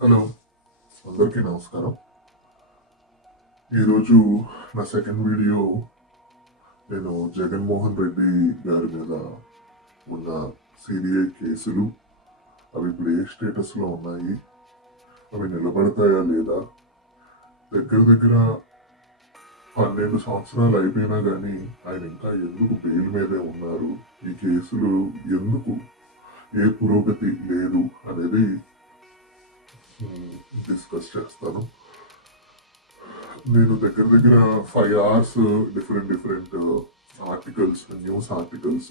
Hello, అందరికీ నమస్కారం. ఈరోజు నా సెకండ్ వీడియో నేను జగన్మోహన్ రెడ్డి గారి మీద ఉన్న సిబిఐ కేసులు అవి ఇప్పుడు ఏ స్టేటస్లో ఉన్నాయి, అవి నిలబడతాయా లేదా, దగ్గర దగ్గర 12 సంవత్సరాలు అయిపోయినా కానీ ఆయన ఇంకా ఎందుకు బెయిల్ మీదే ఉన్నారు, ఈ కేసులు ఎందుకు ఏ పురోగతి లేదు అనేది డిస్కస్ చేస్తాను. నేను దగ్గర దగ్గర 5 hours different articles, news articles,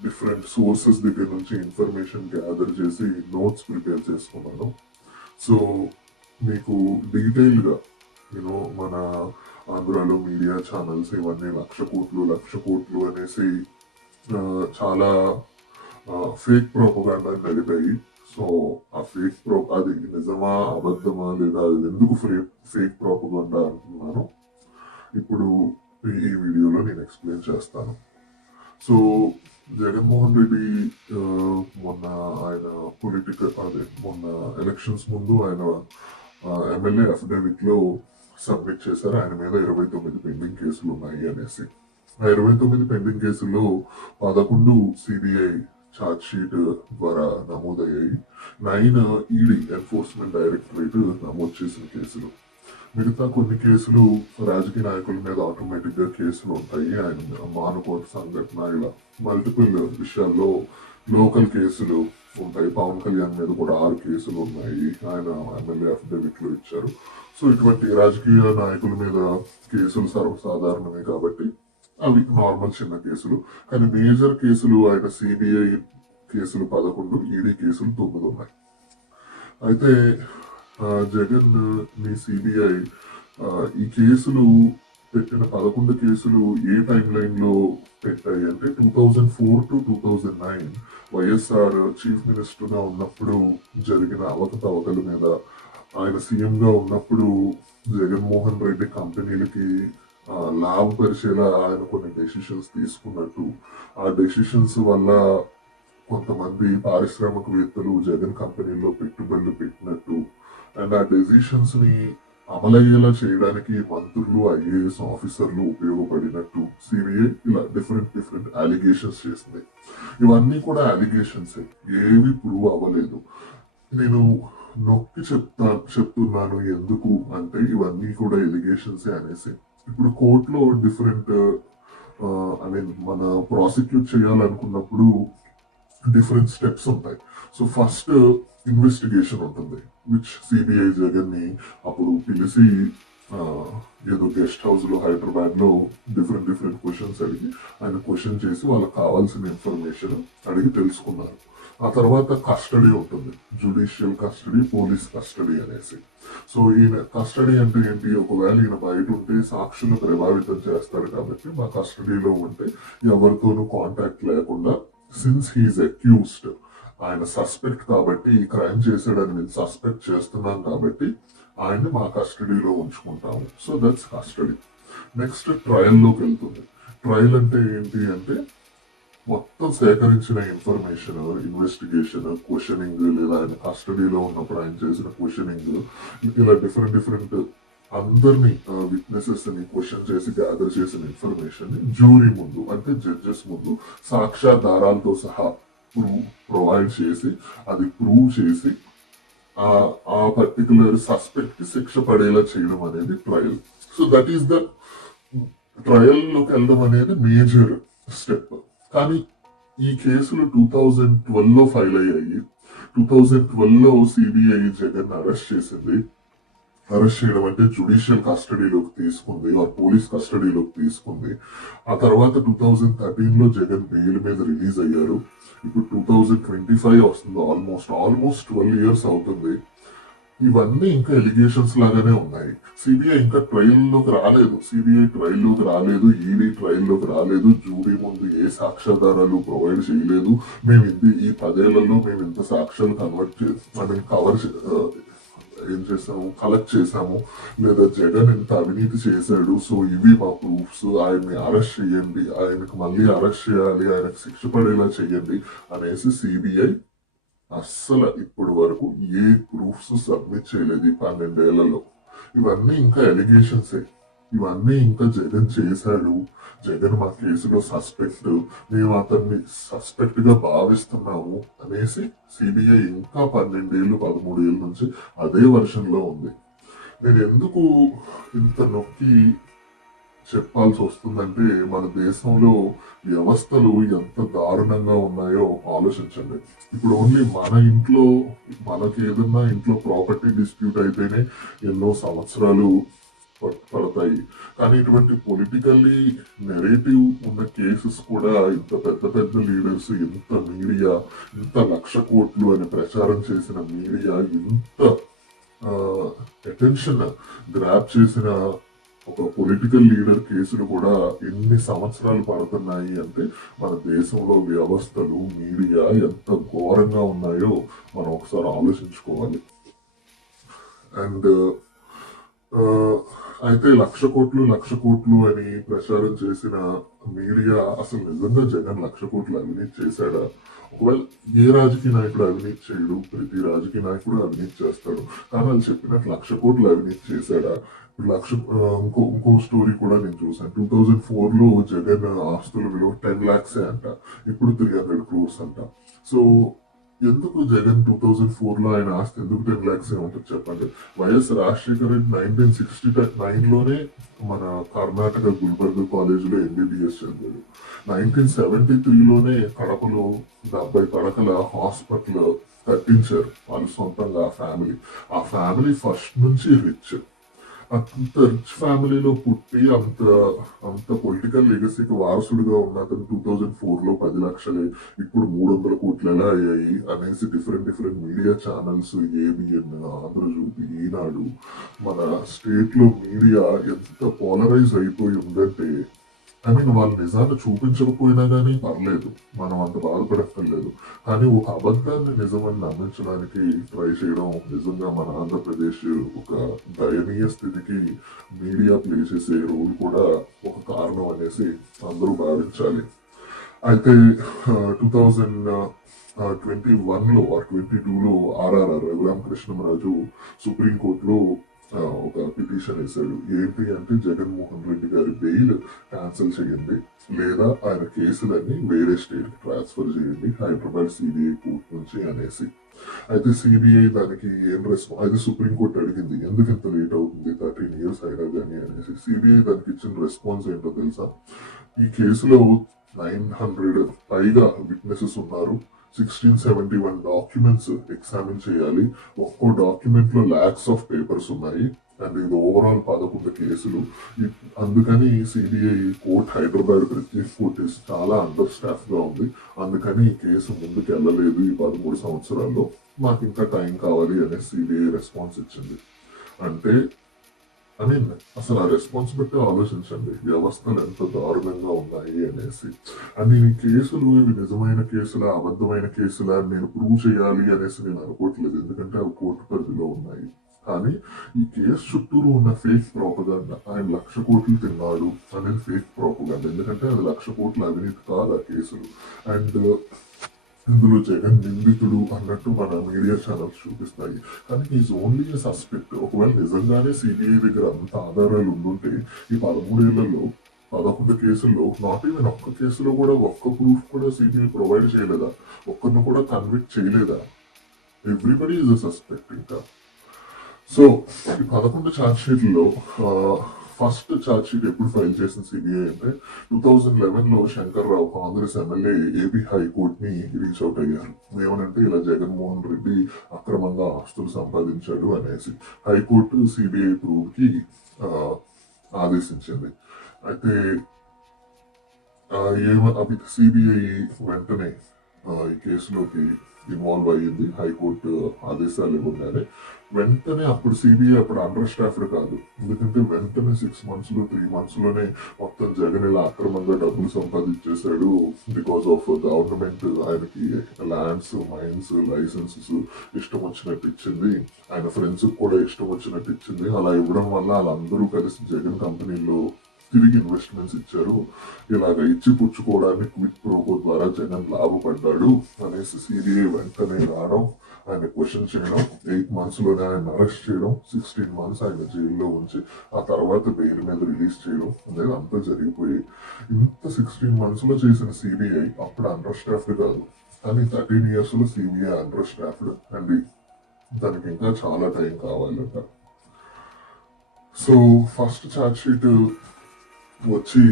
different sources దగ్గర నుంచి ఇన్ఫర్మేషన్ గ్యాదర్ చేసి నోట్స్ ప్రిపేర్ చేసుకున్నాను. సో మీకు డీటెయిల్గా మన ఆంధ్రాలో మీడియా ఛానల్స్ ఇవన్నీ లక్ష కోట్లు అనేసి చాలా ఫేక్ ప్రోపగాండా నడిపాయి. సో ఆ అది నిజమా అబద్ధమా లేదా అది ఎందుకు ఫేక్ ప్రోపగాండా అంటున్నాను ఇప్పుడు ఈ వీడియోలో నేను ఎక్స్ప్లెయిన్ చేస్తాను. సో జగన్మోహన్ రెడ్డి మొన్న ఆయన మొన్న ఎలక్షన్స్ ముందు ఆయన ఎమ్మెల్యే అఫిడవిట్ లో సబ్మిట్ చేశారు. ఆయన మీద 29 పెండింగ్ కేసులు ఉన్నాయి అనేసి. ఆ 29 పెండింగ్ కేసుల్లో 11 సిబిఐ ఛార్జ్ షీట్ ద్వారా నమోదయ్యాయి. 9 ఈడీ ఎన్ఫోర్స్మెంట్ డైరెక్టరేట్ నమోదు చేసిన కేసులు. మిగతా కొన్ని కేసులు రాజకీయ నాయకుల మీద ఆటోమేటిక్ గా కేసులు ఉంటాయి. ఆయన మానుకోట సంఘటన ఇలా మల్టిపుల్ విషయాల్లో లోకల్ కేసులు ఉంటాయి. పవన్ కళ్యాణ్ మీద కూడా 6 కేసులు ఉన్నాయి, ఆయన ఎమ్మెల్యే అఫిడవిట్ లో ఇచ్చారు. సో ఇటువంటి రాజకీయ నాయకుల మీద కేసులు సర్వసాధారణమే కాబట్టి అవి నార్మల్ చిన్న కేసులు. కానీ మేజర్ కేసులు ఆయన సిబిఐ కేసులు 11, ఈడీ కేసులు 9 ఉన్నాయి. అయితే జగన్ ని సిబిఐ ఈ కేసులు పెట్టిన 11 కేసులు ఏ టైం లైన్ లో పెట్టాయి అంటే 2004 to 2009 వైఎస్ఆర్ చీఫ్ మినిస్టర్ గా ఉన్నప్పుడు జరిగిన అవకతవకల మీద, ఆయన సీఎం గా ఉన్నప్పుడు జగన్మోహన్ రెడ్డి కంపెనీలకి లాభపరిచేలా ఆయన కొన్ని డెసిషన్స్ తీసుకున్నట్టు, ఆ డెసిషన్స్ వల్ల కొంతమంది పారిశ్రామికవేత్తలు జగన్ కంపెనీల్లో పెట్టుబడులు పెట్టినట్టు, అండ్ ఆ డెసిషన్స్ ని అమలయ్యేలా చేయడానికి మంత్రులు, ఐఏఎస్ ఆఫీసర్లు ఉపయోగపడినట్టు సిబిఐ ఇలా డిఫరెంట్ అలిగేషన్స్ చేసింది. ఇవన్నీ కూడా అలిగేషన్స్, ఏవి ప్రూవ్ అవ్వలేదు. నేను నొక్కి చెప్తున్నాను ఎందుకు అంటే ఇవన్నీ కూడా ఎలిగేషన్స్ అనేసి. ఇప్పుడు కోర్టులో డిఫరెంట్ మన ప్రాసిక్యూట్ చేయాలనుకున్నప్పుడు డిఫరెంట్ స్టెప్స్ ఉంటాయి. సో ఫస్ట్ ఇన్వెస్టిగేషన్ ఉంటుంది, విచ్ సిబిఐ జగన్ ని అప్పుడు పిలిచి ఏదో గెస్ట్ హౌస్ లో హైదరాబాద్ లో డిఫరెంట్ క్వశ్చన్స్ అడిగి ఆయన క్వశ్చన్ చేసి వాళ్ళకి కావాల్సిన ఇన్ఫర్మేషన్ అడిగి తెలుసుకున్నారు. ఆ తర్వాత కస్టడీ ఉంటుంది, జుడిషియల్ కస్టడీ, పోలీస్ కస్టడీ అనేసి. సో ఈయన కస్టడీ అంటే ఏంటి, ఒకవేళ ఈయన బయట ఉంటే సాక్షులు ప్రభావితం చేస్తారు కాబట్టి మా కస్టడీలో ఉంటే ఎవరితోనూ కాంటాక్ట్ లేకుండా, సిన్స్ హీఈస్ అక్యూస్డ్, ఆయన సస్పెక్ట్ కాబట్టి ఈ క్రైమ్ చేశాడని మేము సస్పెక్ట్ చేస్తున్నాం కాబట్టి ఆయన్ని మా కస్టడీలో ఉంచుకుంటాము. So that's custody. నెక్స్ట్ ట్రయల్లోకి వెళ్తుంది. ట్రయల్ అంటే ఏంటి అంటే మొత్తం సేకరించిన ఇన్ఫర్మేషన్, ఇన్వెస్టిగేషన్, క్వశ్చనింగ్, లేదా ఆయన కస్టడీలో ఉన్నప్పుడు ఆయన చేసిన క్వశ్చనింగ్, ఇలా డిఫరెంట్ అందరినీ విట్నెసెస్ ని క్వశ్చన్ చేసి గ్యాదర్ చేసిన ఇన్ఫర్మేషన్ జ్యూరీ ముందు అంటే జడ్జెస్ ముందు సాక్ష్యాధారాలతో సహా ప్రొవైడ్ చేసి అది ప్రూవ్ చేసి ఆ పర్టికులర్ సస్పెక్ట్ కి శిక్ష పడేలా చేయడం అనేది trial. So that is the trial లోకి వెళ్ళడం అనేది మేజర్ స్టెప్. కానీ ఈ కేసులు 2012 లో ఫైల్ అయ్యాయి. 2012 లో సిబిఐ జగన్ అరెస్ట్ చేసింది. అరెస్ట్ చేయడం అంటే జుడిషియల్ కస్టడీలోకి తీసుకుంది, పోలీస్ కస్టడీలోకి తీసుకుంది. ఆ తర్వాత 2013 లో జగన్ బెయిల్ మీద రిలీజ్ అయ్యారు. ఇప్పుడు 2025 వస్తుంది, ఆల్మోస్ట్ 12 years అవుతుంది. ఇవన్నీ ఇంకా ఎలిగేషన్స్ లాగానే ఉన్నాయి. సిబిఐ ఇంకా ట్రయల్లోకి రాలేదు, ఈడీ ట్రయల్లోకి రాలేదు, జూరీ ముందు ఏ సాక్ష్యాధారాలు ప్రొవైడ్ చేయలేదు. మేము ఈ 10 ఏళ్లలో మేము ఇంత సాక్ష్యాలు కలెక్ట్ చేసాము, లేదా జగన్ ఇంత అవినీతి చేశాడు, సో ఇవి మా ప్రూఫ్స్, ఆయన్ని అరెస్ట్ చేయండి, ఆయనకు మళ్ళీ అరెస్ట్ చేయాలి, ఆయనకు శిక్ష పడేలా చేయండి అనేసి సిబిఐ అస్సలు ఇప్పటి వరకు ఏ ప్రూఫ్స్ సబ్మిట్ చేయలేదు ఈ 12 ఏళ్లలో. ఇవన్నీ ఇంకా ఎలిగేషన్సే. ఇవన్నీ ఇంకా జగన్ చేశాడు, జగన్ మా కేసులో సస్పెక్ట్, మేము అతన్ని సస్పెక్ట్ గా భావిస్తున్నాము అనేసి సిబిఐ ఇంకా 12 ఏళ్ళు 13 ఏళ్ళ నుంచి అదే వర్షన్ లో ఉంది. నేను ఎందుకు ఇంత నొక్కి చెప్పాల్సి వస్తుందంటే మన దేశంలో వ్యవస్థలు ఎంత దారుణంగా ఉన్నాయో ఆలోచించండి. ఇప్పుడు ఓన్లీ మన ఇంట్లో మనకి ఏదన్నా ఇంట్లో ప్రాపర్టీ డిస్ప్యూట్ అయితేనే ఎన్నో సంవత్సరాలు పడతాయి. కానీ ఇటువంటి పొలిటికల్లీ నెరేటివ్ ఉన్న కేసెస్ కూడా ఇంత పెద్ద పెద్ద లీడర్స్, ఇంత మీడియా, ఇంత 1,00,00,000 అని ప్రచారం చేసిన మీడియా, ఇంత అటెన్షన్ గ్రాప్ చేసిన ఒక పొలిటికల్ లీడర్ కేసులు కూడా ఎన్ని సంవత్సరాలు పడుతున్నాయి అంటే మన దేశంలో వ్యవస్థలు, మీడియా ఎంత ఘోరంగా ఉన్నాయో మనం ఒకసారి ఆలోచించుకోవాలి. అండ్ అయితే 1,00,00,000 అని ప్రచారం చేసిన మీడియా అసలు నిజంగా జగన్ 1,00,00,000 అవినీతి చేశాడా? ఒకవేళ ఏ రాజకీయ నాయకుడు అవినీతి చేయడు, ప్రతి రాజకీయ నాయకుడు అవినీతి చేస్తాడు. కానీ వాళ్ళు చెప్పినట్టు 1,00,00,000 అవినీతి చేశాడా? ఇంకో స్టోరీ కూడా నేను చూసాను. 2004లో జగన్ ఆస్తుల విలువ 10 lakhs అంట, ఇప్పుడు 300 crores అంట. సో ఎందుకు జగన్ 2004లో ఆయన ఆస్తి ఎందుకు 10 lakhs ఉంటుంది చెప్పండి. వైఎస్ రాజశేఖర రెడ్డి 1969లోనే మన కర్ణాటక గుల్బర్గా కాలేజీలో ఎంబీబీఎస్ చదివాడు. 1973లోనే కడపలో 70 పడకల హాస్పిటల్ కట్టించారు వాళ్ళు సొంతంగా. ఆ ఫ్యామిలీ ఫస్ట్ నుంచి రిచ్. అంత రిచ్ ఫ్యామిలీలో పుట్టి అంత పొలిటికల్ లెగసీకి వారసుడిగా ఉన్న అతను 2004లో 10 లక్షలే, ఇప్పుడు 300 కోట్లు ఎలా అయ్యాయి అనేసి different media channels, ABN, Andhrajyothy, Eenadu, మన స్టేట్ లో మీడియా ఎంత పోలరైజ్ అయిపోయి ఉందంటే, ఐ మీన్ వాళ్ళు నిజాన్ని చూపించకపోయినా కానీ పర్లేదు, మనం అంత బాధపడక్కర్లేదు. కానీ ఒక అబద్ధాన్ని నిజమని నమ్మించడానికి ట్రై చేయడం నిజంగా మన ఆంధ్రప్రదేశ్ ఒక దయనీయ స్థితికి మీడియా ప్లే చేసే రోల్ కూడా ఒక కారణం అనేసి అందరూ భావించాలి. అయితే 2021లో ఆర్ 22లో ఆర్ఆర్ఆర్ రఘురామకృష్ణరాజు సుప్రీంకోర్టులో ఒక పిటిషన్ వేశాడు. ఏంటి అంటే జగన్మోహన్ రెడ్డి గారి బెయిల్ క్యాన్సిల్ చేయండి, లేదా ఆయన కేసులన్నీ వేరే స్టేట్ కి ట్రాన్స్ఫర్ చేయండి హైదరాబాద్ సిబిఐ కోర్టు నుంచి అనేసి. అయితే సిబిఐ దానికి ఏం రెస్పాన్స్, అయితే సుప్రీంకోర్టు అడిగింది ఎందుకు ఇంత లేట్ అవుతుంది 13 years అయినా కానీ అనేసి. సిబిఐ దానికి ఇచ్చిన రెస్పాన్స్ ఏంటో తెలుసా? ఈ కేసులో 900 పైగా విట్నెసెస్ ఉన్నారు, 1671 డాక్యుమెంట్స్ ఎగ్జామిన్ చేయాలి, ఒక్కో డాక్యుమెంట్ లో lakhs of papers ఉన్నాయి, అండ్ ఇది ఓవరాల్ 11 కేసులు. అందుకని సిబిఐ కోర్ట్ హైదరాబాద్ ప్రత్యేక కోర్టు చాలా అండర్ స్టాఫ్ గా ఉంది, అందుకని ఈ కేసు ముందుకు వెళ్ళలేదు ఈ 13 సంవత్సరాల్లో, మాకు ఇంకా టైం కావాలి అనే సిబిఐ రెస్పాన్స్ ఇచ్చింది. అంటే ఐ మీన్ అసలు ఆ రెస్పాన్స్ బట్టి ఆలోచించండి వ్యవస్థలు ఎంత దారుణంగా ఉన్నాయి అనేసి. అండ్ ఈ కేసులు ఇవి నిజమైన కేసులా అబద్ధమైన కేసులా నేను ప్రూవ్ చేయాలి అనేసి నేను అనుకోవట్లేదు, ఎందుకంటే అవి కోర్టు పరిధిలో ఉన్నాయి. కానీ ఈ కేసు చుట్టూరు ఉన్న ఫేక్ ప్రోపగండా, ఆయన 1,00,00 కోట్లు తిన్నాడు అనేది ఫేక్ ప్రోపగండా, ఎందుకంటే అది 1,00,00 కోట్ల అవినీతి కాదు ఆ కేసులు. అండ్ ఇందులో జగన్ నిందితుడు అన్నట్టు మన మీడియా ఛానల్స్ చూపిస్తాయి, కానీ ఈజ్ ఓన్లీ సస్పెక్ట్. ఒకవేళ నిజంగానే సిబిఐ దగ్గర అంత ఆధారాలు ఉండుంటే ఈ 13 ఏళ్లలో 11 కేసుల్లో నాట్ ఈవెన్ ఒక్క కేసులో కూడా ఒక్క ప్రూఫ్ కూడా సిబిఐ ప్రొవైడ్ చేయలేదా? ఒక్కరిని కూడా కన్విక్ట్ చేయలేదా? Everybody is a suspect. ఇంకా సో ఈ 11 ఛార్జ్ షీట్లలో ఫస్ట్ ఛార్జ్ షీట్ ఎప్పుడు ఫైల్ చేసిన సిబిఐ అంటే 2011లో శంకర్రావు కాంగ్రెస్ ఎమ్మెల్యే ఏపీ హైకోర్టుని రీచ్ అవుట్ అయ్యారు. ఏమనంటే ఇలా జగన్మోహన్ రెడ్డి అక్రమంగా ఆస్తులు సంపాదించాడు అనేసి హైకోర్టు సిబిఐ ప్రూవ్ కి ఆదేశించింది. అయితే సిబిఐ వెంటనే ఈ కేసులోకి ఇన్వాల్వ్ అయ్యింది. హైకోర్టు ఆదేశాలు ఇవ్వగానే వెంటనే అప్పుడు సిబిఐ అప్పుడు అండర్ స్టాఫ్డ్ కాదు, ఎందుకంటే వెంటనే 6 months 3 months లోనే మొత్తం జగన్ ఇలా అక్రమంగా డబ్బులు సంపాదించేశాడు. బికాస్ ఆఫ్ గవర్నమెంట్ ఆయనకి ల్యాండ్స్, మైన్స్, లైసెన్సెస్ ఇష్టం వచ్చినట్టు ఇచ్చింది, ఆయన ఫ్రెండ్స్ కూడా ఇష్టం వచ్చినట్టు ఇచ్చింది. అలా ఇవ్వడం వల్ల వాళ్ళందరూ కలిసి జగన్ కంపెనీలో తిరిగి ఇన్వెస్ట్మెంట్స్ ఇచ్చారు. ఇలాగ ఇచ్చి పుచ్చుకోవడానికి క్విట్ ప్రోకో ద్వారా జగన్ లాభపడ్డాడు అనేసి సిబిఐ వెంటనే రావడం, ఆయన క్వశ్చన్ చేయడం, 8 months లోనే ఆయన అరెస్ట్ చేయడం, 16 months ఆయన జైల్లో ఉంచి ఆ తర్వాత బెయిల్ మీద రిలీజ్ చేయడం అనేది అంతా జరిగిపోయి, ఇంత 16 months లో చేసిన సిబిఐ అప్పుడు అండర్ స్టాఫ్డ్ కాదు, కానీ 13 years లో సిబిఐ అండర్ స్టాఫ్డ్ అండ్ దానికి ఇంకా చాలా టైం కావాలంట. సో ఫస్ట్ ఛార్జ్ షీట్ వచ్చి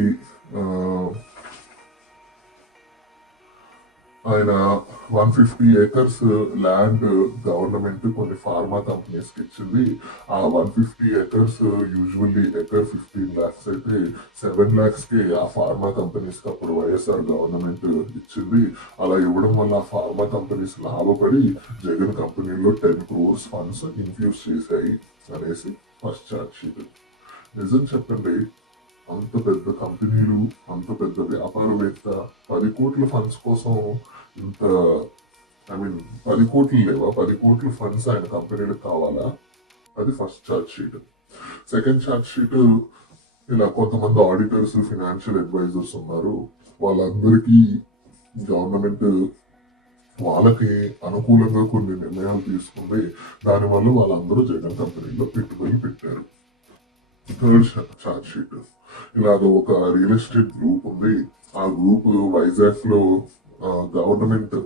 ఆయన 150 acres ల్యాండ్ గవర్నమెంట్ కొన్ని ఫార్మా కంపెనీస్ కి ఇచ్చింది. ఆ 150 acres యూజువల్లీ ఎకర్ 15 lakhs అయితే 7 lakhs కి ఆ ఫార్మా కంపెనీస్ కి అప్పుడు వైఎస్ఆర్ గవర్నమెంట్ ఇచ్చింది. అలా ఇవ్వడం వల్ల ఆ ఫార్మా కంపెనీస్ లాభపడి జగన్ కంపెనీలో 10 crores ఫండ్స్ ఇన్ఫ్యూజ్ చేశాయి అనేసి ఫస్ట్ ఛార్జ్ షీట్. నిజం చెప్పండి, అంత పెద్ద కంపెనీలు, అంత పెద్ద వ్యాపారవేత్త 10 కోట్ల ఫండ్స్ కోసం ఇంత 10 కోట్లు లేవా? 10 కోట్ల ఫండ్స్ ఆయన కంపెనీలకు కావాలా? అది first charge sheet. Second charge sheet, ఇలా కొంతమంది ఆడిటర్స్, ఫినాన్షియల్ అడ్వైజర్స్ ఉన్నారు, వాళ్ళందరికీ గవర్నమెంట్ వాళ్ళకి అనుకూలంగా కొన్ని నిర్ణయాలు తీసుకుంది, దానివల్ల వాళ్ళందరూ జగన్ కంపెనీలో పెట్టుబడులు పెట్టారు. థర్డ్ ఛార్జ్ షీట్, ఇలాగ ఒక రియల్ ఎస్టేట్ గ్రూప్ ఉంది. ఆ గ్రూప్ వైజాగ్ లో గవర్నమెంట్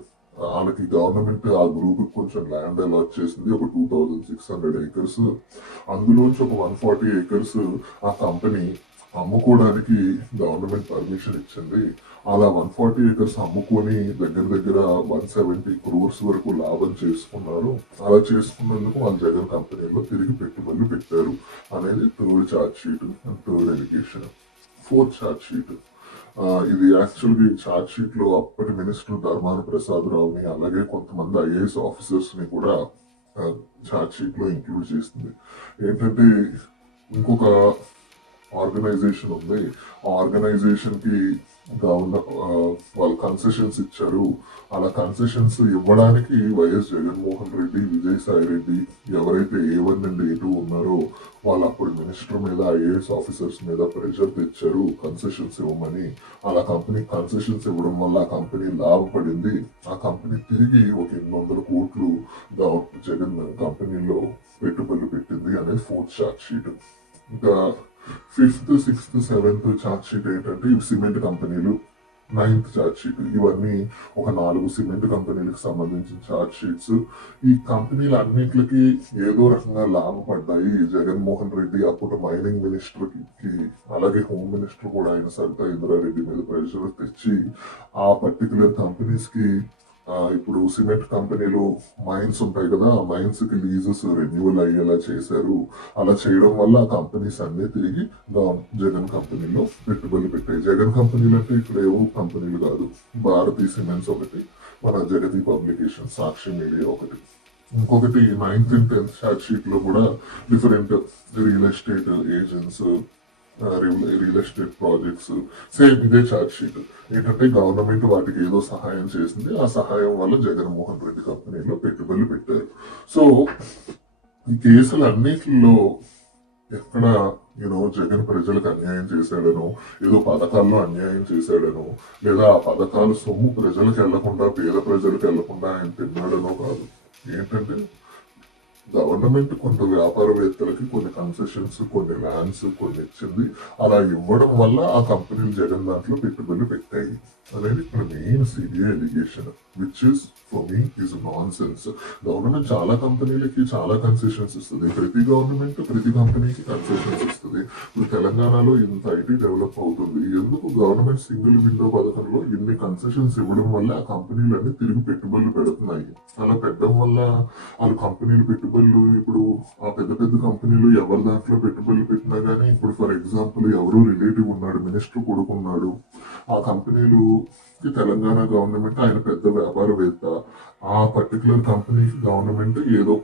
గవర్నమెంట్ ఆ గ్రూప్ కొంచెం ల్యాండ్ అలాట్ చేసింది, ఒక 2600 acres. అందులోంచి ఒక 140 acres ఆ కంపెనీ అమ్ముకోవడానికి గవర్నమెంట్ పర్మిషన్ ఇచ్చింది. అలా 140 acres అమ్ముకొని దగ్గర దగ్గర 170 crores వరకు లాభం చేసుకున్నారు. అలా చేసుకున్నందుకు వాళ్ళు జగన్ కంపెనీలో తిరిగి పెట్టుబడులు పెట్టారు అనేది third charge sheet and third allegation. Fourth charge sheet, ఇది యాక్చువల్గా ఈ ఛార్జ్ షీట్ లో అప్పటి మినిస్టర్ ధర్మాన ప్రసాద్ రావుని, అలాగే కొంతమంది ఐఏఎస్ ఆఫీసర్స్ ని కూడా ఛార్జ్ షీట్ లో ఇంక్లూడ్ చేస్తుంది. ఏంటంటే ఇంకొక ఆర్గనైజేషన్ ఉంది, ఆ ఆర్గనైజేషన్ కి వాళ్ళు కన్సెషన్స్ ఇచ్చారు. అలా కన్సెషన్స్ ఇవ్వడానికి వైఎస్ జగన్మోహన్ రెడ్డి, విజయసాయి రెడ్డి ఎవరైతే A1 అండ్ A2 ఉన్నారో వాళ్ళు అప్పుడు మినిస్టర్ మీద, ఐఏఎస్ ఆఫీసర్స్ మీద ప్రెషర్ తెచ్చారు కన్సెషన్స్ ఇవ్వమని. అలా కంపెనీ కన్సెషన్స్ ఇవ్వడం వల్ల ఆ కంపెనీ లాభపడింది. ఆ కంపెనీ తిరిగి ఒక 800 కోట్లు జగన్ కంపెనీలో పెట్టుబడులు పెట్టింది అనేది ఫోర్త్ ఛార్జ్ షీట్. ఇంకా 5th, 6th, 7th charge sheet ఏంటంటే ఇవి సిమెంట్ కంపెనీలు. 9th ఛార్జ్ షీట్, ఇవన్నీ ఒక 4 సిమెంట్ కంపెనీలకు సంబంధించిన ఛార్జ్ షీట్స్. ఈ కంపెనీలు అన్నింటికి ఏదో రకంగా లాభపడ్డాయి. జగన్మోహన్ రెడ్డి అప్పుడు మైనింగ్ మినిస్టర్ కి, అలాగే హోమ్ మినిస్టర్ కూడా అయిన సరితా ఇంద్రారెడ్డి మీద ప్రెషర్ తెచ్చి ఆ పర్టికులర్ కంపెనీస్ కి ఇప్పుడు సిమెంట్ కంపెనీలు మైన్స్ ఉంటాయి కదా, ఆ మైన్స్ కి లీజెస్ రెన్యువల్ అయ్యేలా చేశారు. అలా చేయడం వల్ల ఆ కంపెనీస్ అన్ని తిరిగి జగన్ కంపెనీలో పెట్టుబడులు పెట్టాయి. జగన్ కంపెనీలు అంటే ఇక్కడ ఏవో కంపెనీలు కాదు, భారతీ సిమెంట్స్ ఒకటి, మన జగతి పబ్లికేషన్, సాక్షి మీడియా ఒకటి. ఇంకొకటి 9th and 10th charge sheet లో కూడా different real estate agents, real estate projects, same ఇదే ఛార్జ్ షీట్. ఏంటంటే గవర్నమెంట్ వాటికి ఏదో సహాయం చేసింది, ఆ సహాయం వల్ల జగన్మోహన్ రెడ్డి కంపెనీలో పెట్టుబడులు పెట్టారు. సో ఈ కేసులు అన్నిటిలో ఎక్కడ జగన్ ప్రజలకు అన్యాయం చేశాడనో, ఏదో పథకాల్లో అన్యాయం చేశాడనో, లేదా ఆ పథకాలు సొమ్ము ప్రజలకు వెళ్లకుండా, పేద ప్రజలకు వెళ్లకుండా ఆయన తిన్నాడనో కాదు. ఏంటంటే గవర్నమెంట్ కొంత వ్యాపారవేత్తలకి కొన్ని కన్సెషన్స్, కొన్ని ల్యాండ్స్ కొన్ని ఇచ్చింది. అలా ఇవ్వడం వల్ల ఆ కంపెనీలు జగన్ దాంట్లో పెట్టుబడులు పెట్టాయి అనేది ఇక్కడ main CBI allegation, which is for me is non sense. Government చాలా కంపెనీలకి చాలా కన్సెషన్స్ ఇస్తుంది. ప్రతి గవర్నమెంట్ ప్రతి కంపెనీకి కన్సెషన్స్ ఇస్తుంది. ఇప్పుడు తెలంగాణలో ఇంత ఐటీ డెవలప్ అవుతుంది, ఎందుకు గవర్నమెంట్ సింగిల్ విండో పథకంలో ఇన్ని కన్సెషన్స్ ఇవ్వడం వల్ల ఆ కంపెనీలన్నీ తిరిగి పెట్టుబడులు పెడుతున్నాయి. అలా పెట్టడం వల్ల వాళ్ళ కంపెనీలు పెట్టుబడులు, ఇప్పుడు ఆ పెద్ద పెద్ద కంపెనీలు ఎవరి దాంట్లో పెట్టుబడులు పెట్టినా కానీ, ఇప్పుడు ఫర్ ఎగ్జాంపుల్ ఎవరో రిలేటివ్ ఉన్నాడు, మినిస్టర్ కొడుకున్నాడు, ఆ కంపెనీలు తెలంగాణ గవర్నమెంట్, ఆయన పెద్ద వ్యాపారవేత్త, ఆ పర్టికులర్ కంపెనీకి గవర్నమెంట్ ఏదో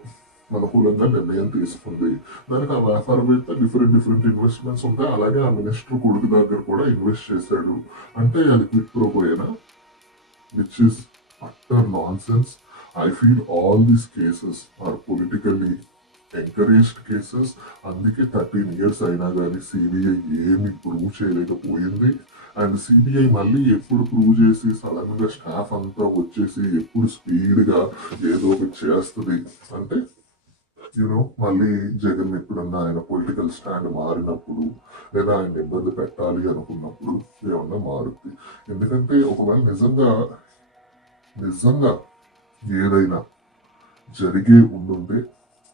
అనుకూలంగా నిర్ణయం తీసుకుంది. దానికి ఆ వ్యాపారవేత్త డిఫరెంట్ ఇన్వెస్ట్మెంట్స్ ఉంటాయి, అలాగే ఆ మినిస్టర్ కొడుకు దగ్గర కూడా ఇన్వెస్ట్ చేశాడు అంటే అది క్విట్ ప్రో పోయేనా, which is utter nonsense. I feel all these cases are politically encouraged cases. అందుకే 13 years అయినా కానీ సిబిఐ ఏమి ప్రూవ్ చేయలేకపోయింది. అండ్ సిబిఐ మళ్ళీ ఎప్పుడు ప్రూవ్ చేసి సడన్ గా స్టాఫ్ అంతా వచ్చేసి ఎప్పుడు స్పీడ్ గా ఏదో ఒకటి చేస్తుంది అంటే మళ్ళీ జగన్ ఎప్పుడన్నా ఆయన పొలిటికల్ స్టాండ్ మారినప్పుడు లేదా ఆయన ఇబ్బంది పెట్టాలి అనుకున్నప్పుడు ఏమన్నా మారుద్ది. ఎందుకంటే ఒకవేళ నిజంగా నిజంగా ఏదైనా జరిగే ఉండుంటే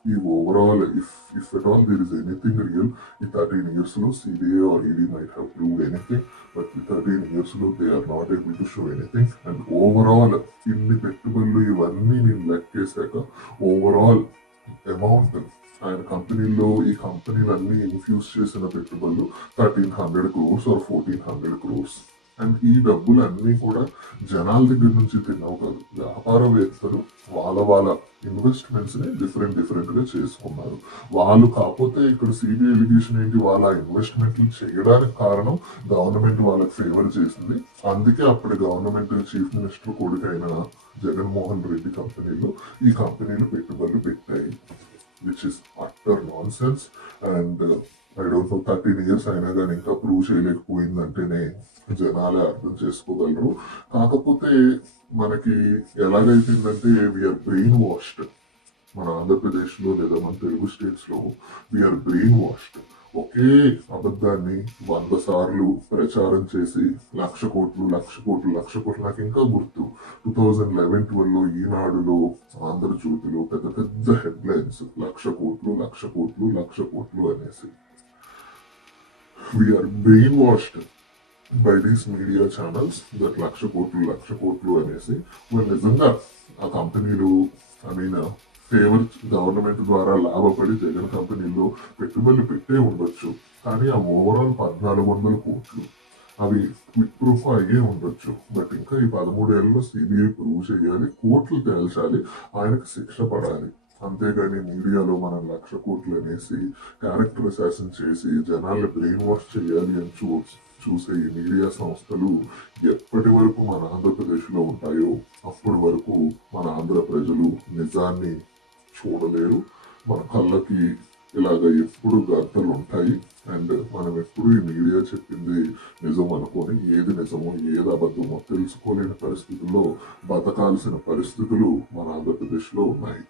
ఈ overall if at all there is anything real, ఈ 13 years లో CBI or ED might have proved anything, but ఈ 13 years లో they are not able to show anything. And overall ఇన్ని పెట్టుబడులు ఇవన్నీ నేను లెక్కేశాక ఓవరాల్ అమౌంట్ ఆయన కంపెనీలో ఈ కంపెనీలన్నీ ఇన్ఫ్యూజ్ చేసిన పెట్టుబడులు 1300 crores ఆర్ 1400 crores. అండ్ ఈ డబ్బులన్నీ కూడా జనాల దగ్గర నుంచి తిన్నావు కాదు, వ్యాపారవేత్తలు వాళ్ళ ఇన్వెస్ట్మెంట్స్ ని డిఫరెంట్ గా చేసుకున్నారు. వాళ్ళు కాకపోతే ఇక్కడ సిబిఐ ఎలిగేషన్ ఏంటి, వాళ్ళ ఇన్వెస్ట్మెంట్లు చేయడానికి కారణం గవర్నమెంట్ వాళ్ళకి ఫేవర్ చేసింది. అందుకే అప్పుడు గవర్నమెంట్ చీఫ్ మినిస్టర్ కొడుకైన జగన్మోహన్ రెడ్డి కంపెనీలో ఈ కంపెనీలు పెట్టుబడులు పెట్టాయి, which is utter non sense. And I don't know 13 years అయినా కానీ ఇంకా ప్రూవ్ చేయలేకపోయిందంటేనే జనాలే అర్థం చేసుకోగలరు. కాకపోతే మనకి ఎలాగైతుందంటే వీఆర్ బ్రెయిన్ వాష్డ్ మన ఆంధ్రప్రదేశ్ లో లేదా మన తెలుగు స్టేట్స్ లో వీఆర్ బ్రెయిన్ వాష్డ్. ఒకే అబద్ధాన్ని 100 సార్లు ప్రచారం చేసి 1,00,000 కోట్లు 1,00,000 కోట్లు. నాకు ఇంకా గుర్తు 2011-12లో ఈనాడులో ఆంధ్రజ్యోతిలో పెద్ద పెద్ద హెడ్లైన్స్ 1,00,000 కోట్లు 1,00,000 కోట్లు 1,00,000 కోట్లు అనేసి. We are brainwashed by these media channels that 1,00,000 కోట్లు అనేసి. నిజంగా ఆ కంపెనీలు ఐ మీన్ ఫేవర్ గవర్నమెంట్ ద్వారా లాభపడి జగన్ కంపెనీలో పెట్టుబడులు పెట్టే ఉండొచ్చు, కానీ ఆ ఓవరాల్ 1,400 కోట్లు అవి క్విక్ ప్రూఫ్ అయ్యే ఉండొచ్చు. బట్ ఇంకా ఈ 13 ఏళ్ళలో సిబిఐ ప్రూవ్ చేయాలి, కోర్టులు తేల్చాలి, ఆయనకు శిక్ష పడాలి. అంతేగాని మీడియాలో మనం 1,00,000 కోట్లు అనేసి క్యారెక్టర్ అసాసిన్ చేసి జనాల్ని బ్రెయిన్ వాష్ చేయాలి అని చూసే ఈ మీడియా సంస్థలు ఎప్పటి వరకు మన ఆంధ్రప్రదేశ్ లో ఉంటాయో అప్పటి వరకు మన ఆంధ్ర ప్రజలు నిజాన్ని చూడలేరు. మన కళ్ళకి ఇలాగ ఎప్పుడు గర్తలు ఉంటాయి. అండ్ మనం ఎప్పుడు ఈ మీడియా చెప్పింది నిజం అనుకొని ఏది నిజమో ఏది అబద్ధమో తెలుసుకోలేని పరిస్థితుల్లో బతకాల్సిన పరిస్థితులు మన ఆంధ్రప్రదేశ్ లో ఉన్నాయి.